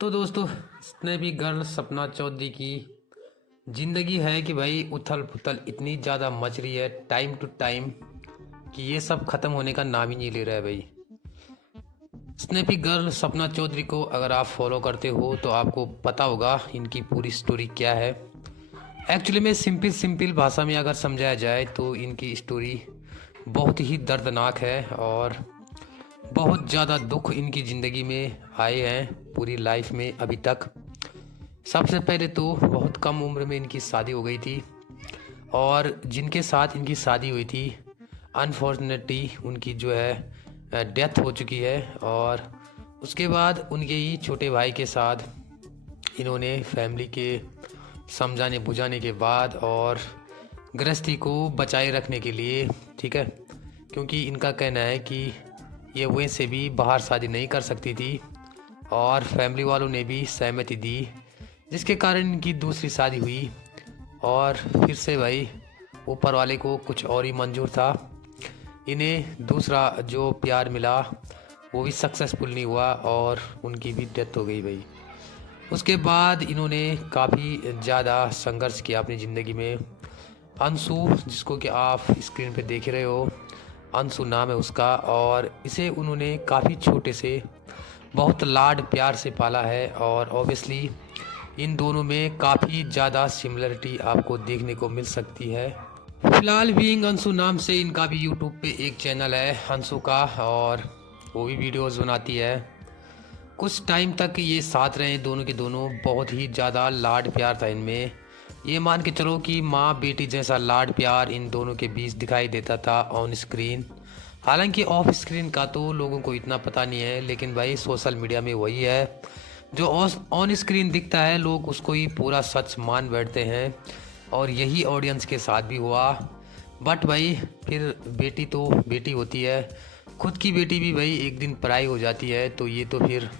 तो दोस्तों, इसने भी गर्ल सपना चौधरी की ज़िंदगी है कि भाई उथल पुथल इतनी ज़्यादा मच रही है टाइम टू टाइम कि ये सब ख़त्म होने का नाम ही नहीं ले रहा है भाई। स्नैपी गर्ल सपना चौधरी को अगर आप फॉलो करते हो तो आपको पता होगा इनकी पूरी स्टोरी क्या है। एक्चुअली में सिंपल सिंपल भाषा में अगर समझाया जाए तो इनकी स्टोरी बहुत ही दर्दनाक है और बहुत ज़्यादा दुख इनकी ज़िंदगी में आए हैं पूरी लाइफ में अभी तक। सबसे पहले तो बहुत कम उम्र में इनकी शादी हो गई थी और जिनके साथ इनकी शादी हुई थी अनफॉर्चुनेटली उनकी जो है डेथ हो चुकी है। और उसके बाद उनके ही छोटे भाई के साथ इन्होंने फैमिली के समझाने बुझाने के बाद और गृहस्थी को बचाए रखने के लिए, ठीक है, क्योंकि इनका कहना है कि ये वैसे भी बाहर शादी नहीं कर सकती थी और फैमिली वालों ने भी सहमति दी, जिसके कारण इनकी दूसरी शादी हुई। और फिर से भाई ऊपर वाले को कुछ और ही मंजूर था, इन्हें दूसरा जो प्यार मिला वो भी सक्सेसफुल नहीं हुआ और उनकी भी डेथ हो गई भाई। उसके बाद इन्होंने काफ़ी ज़्यादा संघर्ष किया अपनी ज़िंदगी में। अंशु, जिसको कि आप स्क्रीन पे देख रहे हो, अंशु नाम है उसका, और इसे उन्होंने काफ़ी छोटे से बहुत लाड प्यार से पाला है और ऑब्वियसली इन दोनों में काफ़ी ज़्यादा सिमिलरिटी आपको देखने को मिल सकती है। फिलहाल बीइंग अंशु नाम से इनका भी यूट्यूब पे एक चैनल है अंशु का और वो भी वीडियोस बनाती है। कुछ टाइम तक ये साथ रहे दोनों के दोनों, बहुत ही ज़्यादा लाड प्यार था इनमें। ये मान के चलो कि माँ बेटी जैसा लाड प्यार इन दोनों के बीच दिखाई देता था ऑन स्क्रीन। हालांकि ऑफ स्क्रीन का तो लोगों को इतना पता नहीं है, लेकिन भाई सोशल मीडिया में वही है जो ऑन स्क्रीन दिखता है, लोग उसको ही पूरा सच मान बैठते हैं और यही ऑडियंस के साथ भी हुआ। बट भाई फिर बेटी तो बेटी होती है, खुद की बेटी भी भाई एक दिन पराई हो जाती है, तो ये तो फिर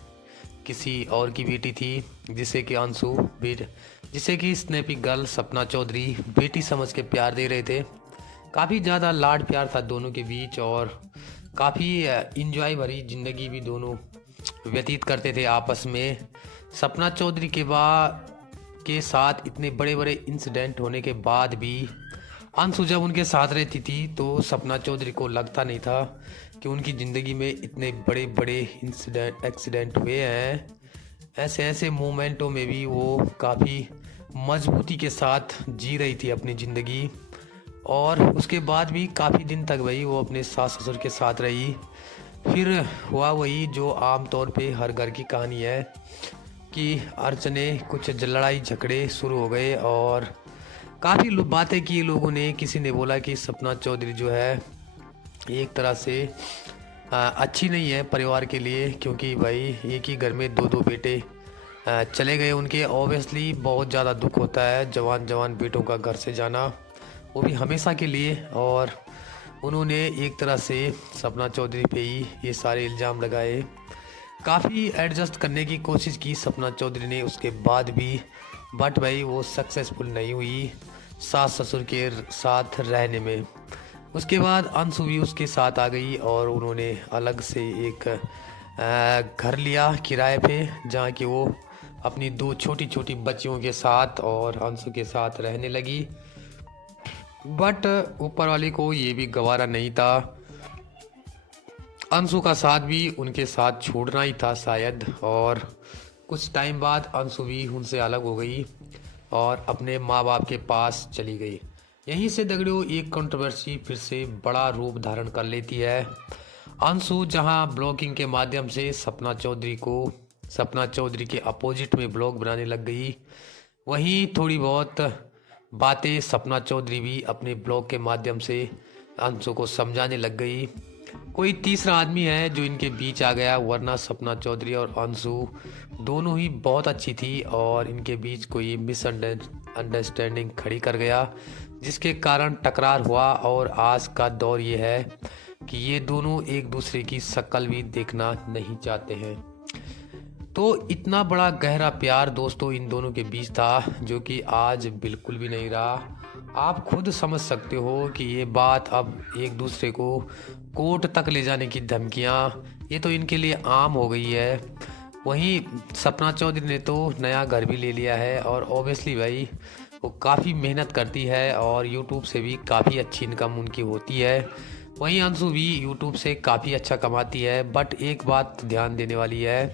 किसी और की बेटी थी जिसे कि अंशु जिसे कि स्नैपी गर्ल सपना चौधरी बेटी समझ के प्यार दे रहे थे। काफ़ी ज़्यादा लाड प्यार था दोनों के बीच और काफ़ी इंजॉय भरी ज़िंदगी भी दोनों व्यतीत करते थे आपस में। सपना चौधरी के साथ इतने बड़े बड़े इंसिडेंट होने के बाद भी अंशु जब उनके साथ रहती थी तो सपना चौधरी को लगता नहीं था कि उनकी ज़िंदगी में इतने बड़े बड़े एक्सीडेंट हुए हैं। ऐसे ऐसे मोमेंटों में भी वो काफ़ी मजबूती के साथ जी रही थी अपनी ज़िंदगी और उसके बाद भी काफ़ी दिन तक भाई वो अपने सास ससुर के साथ रही। फिर हुआ वही जो आम तौर पे हर घर की कहानी है कि अर्चने कुछ लड़ाई झगड़े शुरू हो गए और काफ़ी बातें की लोगों ने। किसी ने बोला कि सपना चौधरी जो है एक तरह से अच्छी नहीं है परिवार के लिए, क्योंकि भाई एक ही घर में दो दो बेटे चले गए उनके। ऑब्वियसली बहुत ज़्यादा दुख होता है जवान जवान बेटों का घर से जाना, वो भी हमेशा के लिए। और उन्होंने एक तरह से सपना चौधरी पे ही ये सारे इल्ज़ाम लगाए। काफ़ी एडजस्ट करने की कोशिश की सपना चौधरी ने उसके बाद भी, बट भाई वो सक्सेसफुल नहीं हुई सास ससुर के साथ रहने में। उसके बाद अंशु भी उसके साथ आ गई और उन्होंने अलग से एक घर लिया किराए पे, जहाँ कि वो अपनी दो छोटी छोटी बच्चियों के साथ और अंशु के साथ रहने लगी। बट ऊपर वाले को ये भी गवारा नहीं था, अंशु का साथ भी उनके साथ छोड़ना ही था शायद। और कुछ टाइम बाद अंशु भी उनसे अलग हो गई और अपने माँ बाप के पास चली गई। यहीं से दगड़ियों एक कंट्रोवर्सी फिर से बड़ा रूप धारण कर लेती है। अंशु जहां ब्लॉगिंग के माध्यम से सपना चौधरी के अपोजिट में ब्लॉग बनाने लग गई, वहीं थोड़ी बहुत बातें सपना चौधरी भी अपने ब्लॉग के माध्यम से अंशु को समझाने लग गई। कोई तीसरा आदमी है जो इनके बीच आ गया, वरना सपना चौधरी और अंशु दोनों ही बहुत अच्छी थी और इनके बीच कोई मिसअंडरस्टैंडिंग खड़ी कर गया, जिसके कारण टकरार हुआ। और आज का दौर ये है कि ये दोनों एक दूसरे की शक्ल भी देखना नहीं चाहते हैं। तो इतना बड़ा गहरा प्यार दोस्तों इन दोनों के बीच था, जो कि आज बिल्कुल भी नहीं रहा। आप खुद समझ सकते हो कि ये बात अब एक दूसरे को कोर्ट तक ले जाने की धमकियाँ, ये तो इनके लिए आम हो गई है। वहीं सपना चौधरी ने तो नया घर भी ले लिया है और ऑब्वियसली भाई वो काफ़ी मेहनत करती है और यूट्यूब से भी काफ़ी अच्छी इनकम उनकी होती है। वहीं अंशु भी यूट्यूब से काफ़ी अच्छा कमाती है। बट एक बात ध्यान देने वाली है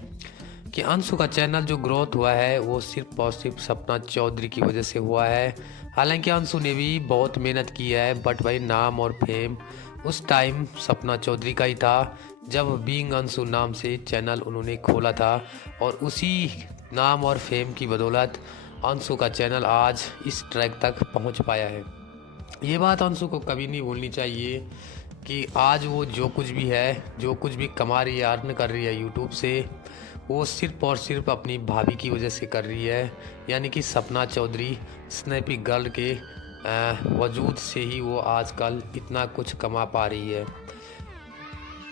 कि अंशु का चैनल जो ग्रोथ हुआ है वो सिर्फ और सिर्फ सपना चौधरी की वजह से हुआ है। हालांकि अंशु ने भी बहुत मेहनत की है, बट भाई नाम और फेम उस टाइम सपना चौधरी का ही था जब बीइंग अंशु नाम से चैनल उन्होंने खोला था। और उसी नाम और फेम की बदौलत अंशु का चैनल आज इस ट्रैक तक पहुंच पाया है। ये बात अंशु को कभी नहीं भूलनी चाहिए कि आज वो जो कुछ भी है, जो कुछ भी कमा रही है, अर्न कर रही है यूट्यूब से, वो सिर्फ और सिर्फ अपनी भाभी की वजह से कर रही है। यानी कि सपना चौधरी स्नैपी गर्ल के वजूद से ही वो आजकल इतना कुछ कमा पा रही है।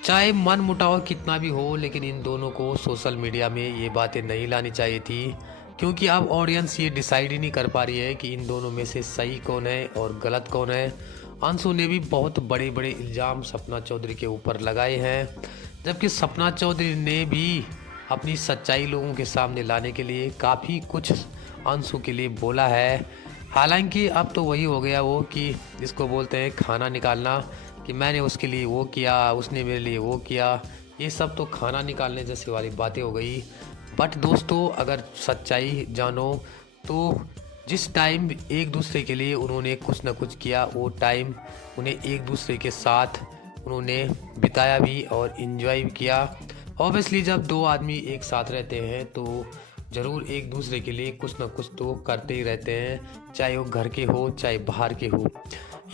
चाहे मन मुटाव कितना भी हो, लेकिन इन दोनों को सोशल मीडिया में ये बातें नहीं लानी चाहिए थी, क्योंकि अब ऑडियंस ये डिसाइड ही नहीं कर पा रही है कि इन दोनों में से सही कौन है और गलत कौन है। अंशु ने भी बहुत बड़े बड़े इल्ज़ाम सपना चौधरी के ऊपर लगाए हैं, जबकि सपना चौधरी ने भी अपनी सच्चाई लोगों के सामने लाने के लिए काफ़ी कुछ अंशु के लिए बोला है। हालांकि अब तो वही हो गया वो कि जिसको बोलते हैं खाना निकालना, कि मैंने उसके लिए वो किया, उसने मेरे लिए वो किया। ये सब तो खाना निकालने जैसी वाली बातें हो गई। बट दोस्तों, अगर सच्चाई जानो तो जिस टाइम एक दूसरे के लिए उन्होंने कुछ ना कुछ किया, वो टाइम उन्हें एक दूसरे के साथ उन्होंने बिताया भी और इन्जॉय भी किया। ऑब्वियसली जब दो आदमी एक साथ रहते हैं तो ज़रूर एक दूसरे के लिए कुछ ना कुछ तो करते ही रहते हैं, चाहे वो घर के हो चाहे बाहर के हो।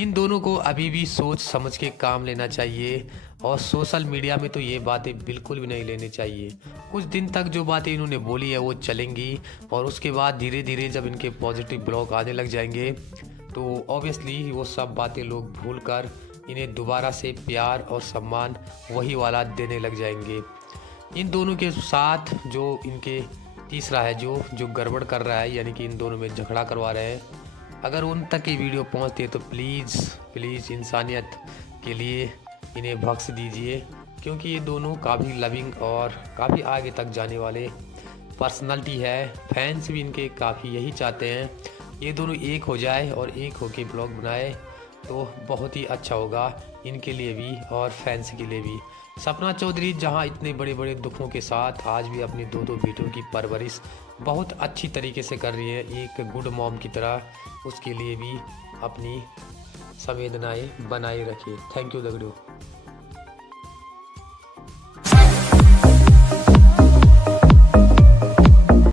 इन दोनों को अभी भी सोच समझ के काम लेना चाहिए और सोशल मीडिया में तो ये बातें बिल्कुल भी नहीं लेनी चाहिए। कुछ दिन तक जो बातें इन्होंने बोली है वो चलेंगी और उसके बाद धीरे धीरे जब इनके पॉजिटिव ब्लॉग आने लग जाएंगे तो ऑब्वियसली वो सब बातें लोग भूल कर इन्हें दोबारा से प्यार और सम्मान वही वाला देने लग जाएंगे। इन दोनों के साथ जो इनके तीसरा है जो गड़बड़ कर रहा है, यानी कि इन दोनों में झगड़ा करवा रहे हैं, अगर उन तक ये वीडियो पहुंचती है तो प्लीज़ इंसानियत के लिए इन्हें बख्श दीजिए, क्योंकि ये दोनों काफ़ी लविंग और काफ़ी आगे तक जाने वाले पर्सनालिटी है। फैंस भी इनके काफ़ी यही चाहते हैं ये दोनों एक हो जाए और एक होके ब्लॉग बनाए तो बहुत ही अच्छा होगा इनके लिए भी और फैंस के लिए भी। सपना चौधरी जहां इतने बड़े बड़े दुखों के साथ आज भी अपनी दो बेटों की परवरिश बहुत अच्छी तरीके से कर रही है, एक गुड मॉम की तरह, उसके लिए भी अपनी संवेदनाएं बनाए रखिए। थैंक यू दगड़ियों।